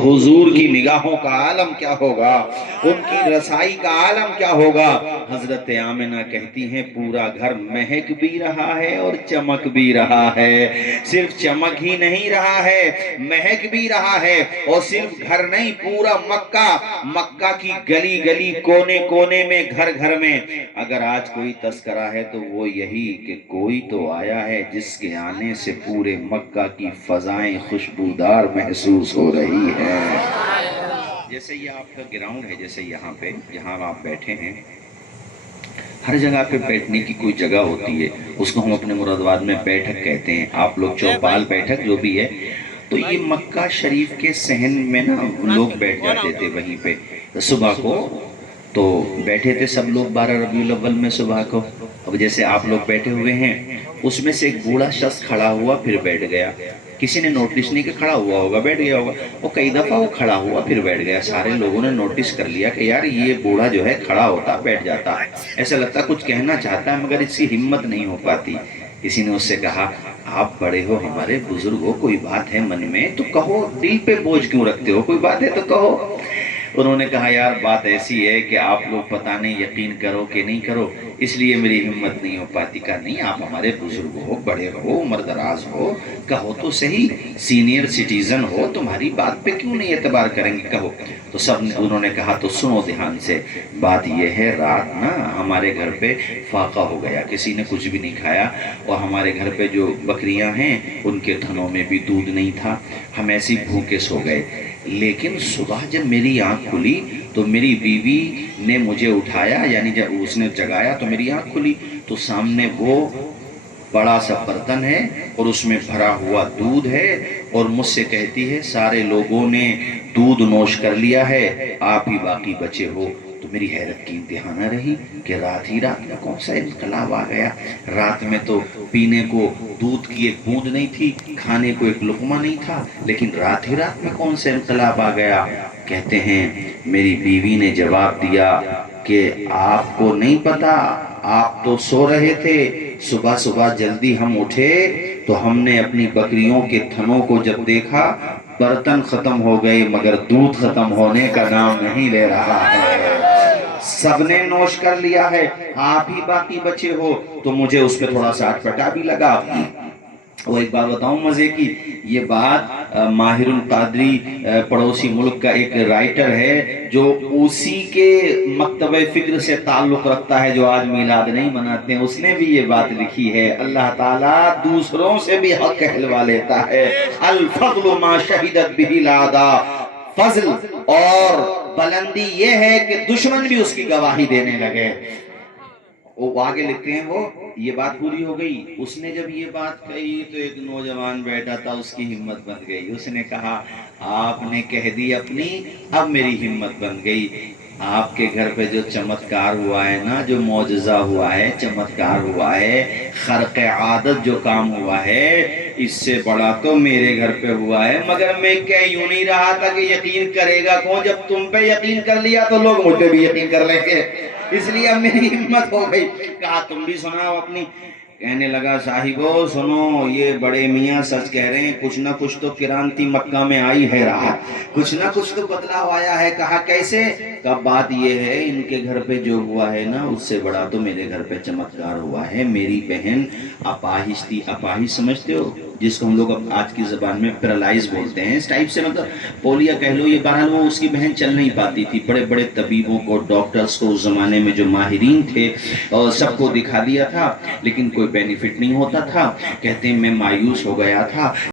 हुजूर की निगाहों का आलम क्या होगा, उनकी रसाई का आलम क्या होगा। हजरत आमिना कहती हैं पूरा घर महक भी रहा है और चमक भी रहा है। सिर्फ चमक ही नहीं रहा है, महक भी रहा है। और सिर्फ घर नहीं, पूरा मक्का, मक्का की गली गली कोने कोने में घर घर में अगर आज कोई तस्करा है तो वो यही कि कोई तो आया है जिसके आने से पूरे मक्का की फजाएं खुशबूदार महसूस हो रही है। जैसे ये आपका ग्राउंड है, जैसे यहाँ पे जहाँ आप बैठे हैं, हर जगह पे बैठने की कोई जगह होती है, उसको हम अपने मुरादाबाद में बैठक कहते हैं, आप लोग चौपाल बैठक जो भी है। तो ये मक्का शरीफ के सहन में ना लोग बैठ जाते थे वहीं पे सुबह को, तो बैठे थे सब लोग 12 रबीउल अव्वल में सुबह को। अब जैसे आप लोग बैठे हुए हैं, उसमें से एक बूढ़ा शख्स खड़ा हुआ फिर बैठ गया। किसी ने नोटिस नहीं कि खड़ा हुआ होगा, बैठ गया होगा। वो कई दफ़ा वो खड़ा हुआ फिर बैठ गया। सारे लोगों ने नोटिस कर लिया कि यार ये बूढ़ा जो है खड़ा होता बैठ जाता, ऐसा लगता कुछ कहना चाहता है मगर इसकी हिम्मत नहीं हो पाती। किसी ने उससे कहा, आप बड़े हो, हमारे बुजुर्ग हो, कोई बात है मन में तो कहो, दिल पे बोझ क्यों रखते हो, कोई बात है तो कहो। उन्होंने कहा, यार बात ऐसी है कि आप लोग पता नहीं यकीन करो कि नहीं करो, इसलिए मेरी हिम्मत नहीं हो पाती। कहा नहीं, आप हमारे बुजुर्ग हो, बड़े हो, उम्र दराज हो, कहो तो सही, सीनियर सिटीजन हो, तुम्हारी बात पे क्यों नहीं एतबार करेंगे, कहो। तो सब ने, उन्होंने कहा तो सुनो ध्यान से, बात यह है रात ना हमारे घर पे फाका हो गया, किसी ने कुछ भी नहीं खाया, और हमारे घर पे जो बकरियां हैं उनके थनों में भी दूध नहीं था, हम ऐसे ही भूखे सो गए। लेकिन सुबह जब मेरी आंख खुली तो मेरी बीवी ने मुझे उठाया, यानी जब उसने जगाया तो मेरी आंख खुली तो सामने वो बड़ा सा बर्तन है और उसमें भरा हुआ दूध है, और मुझसे कहती है सारे लोगों ने दूध नोश कर लिया है, आप ही बाकी बचे हो। तो मेरी हैरत की इंतहा न रही कि रात ही रात में कौन सा इनकलाब आ गया। रात में तो पीने को दूध की एक बूंद नहीं थी, खाने को एक लुकमा नहीं था, लेकिन रात ही रात में कौन सा इनकलाब आ गया। कहते हैं मेरी बीवी ने जवाब दिया कि आपको नहीं पता, आप तो सो रहे थे, सुबह सुबह जल्दी हम उठे तो हमने अपनी बकरियों के थनों को जब देखा, बर्तन खत्म हो गए मगर दूध खत्म होने का नाम नहीं ले रहा है। सबने नोश कर लिया है, आप ही बाकी बचे हो। तो मुझे उस पर थोड़ा सा अटपटा भी लगा। वो एक बात बताऊं मजे की, ये बात माहिरुल कादरी पड़ोसी मुल्क का एक राइटर है जो उसी के मकतबे फिक्र से ताल्लुक रखता है जो आज मिलाद नहीं मनाते हैं, उसने भी ये बात लिखी है। अल्लाह ताला दूसरों से भी हक कहलवा लेता है। अल फज़्लु मा शहिदत बिहिल आदा, फजल और बुलंदी ये है कि दुश्मन भी उसकी गवाही देने लगे। वो आगे लिखते हैं, वो ये बात पूरी हो गई। उसने जब ये बात कही तो एक नौजवान बैठा था, उसकी हिम्मत बन गई। उसने कहा आपने कह दी अपनी, अब मेरी हिम्मत बन गई। आपके घर पे जो चमत्कार हुआ है ना, जो मौजज़ा हुआ है, चमत्कार हुआ है, खर्क आदत जो काम हुआ है, इससे बड़ा तो मेरे घर पे हुआ है। मगर मैं कह यूं नहीं रहा था कि यकीन करेगा कौन, जब तुम पे यकीन कर लिया तो लोग मुझ पे भी यकीन कर लेंगे, इसलिए अब मेरी हिम्मत हो गई। कहा तुम भी सुनाओ अपनी। कहने लगा साहिबो सुनो, ये बड़े मियाँ सच कह रहे हैं, कुछ ना कुछ तो क्रांति मक्का में आई है, रहा कुछ ना कुछ तो बदलाव आया है। कहा कैसे? कब बात ये है इनके घर पे जो हुआ है ना, उससे बड़ा तो मेरे घर पे चमत्कार हुआ है। मेरी बहन अपाहिज थी, अपाहिज समझते हो जिसको हम लोग अब आज की ज़बान में पैरालाइज बोलते हैं, इस टाइप से, मतलब पोलिया कह लो। ये बहरहाल वो उसकी बहन चल नहीं पाती थी। बड़े बड़े तबीबों को, डॉक्टर्स को उस ज़माने में जो माहिरीन थे और सबको दिखा दिया था, लेकिन कोई बेनिफिट नहीं होता था। कहते हैं मैं मायूस हो गया था।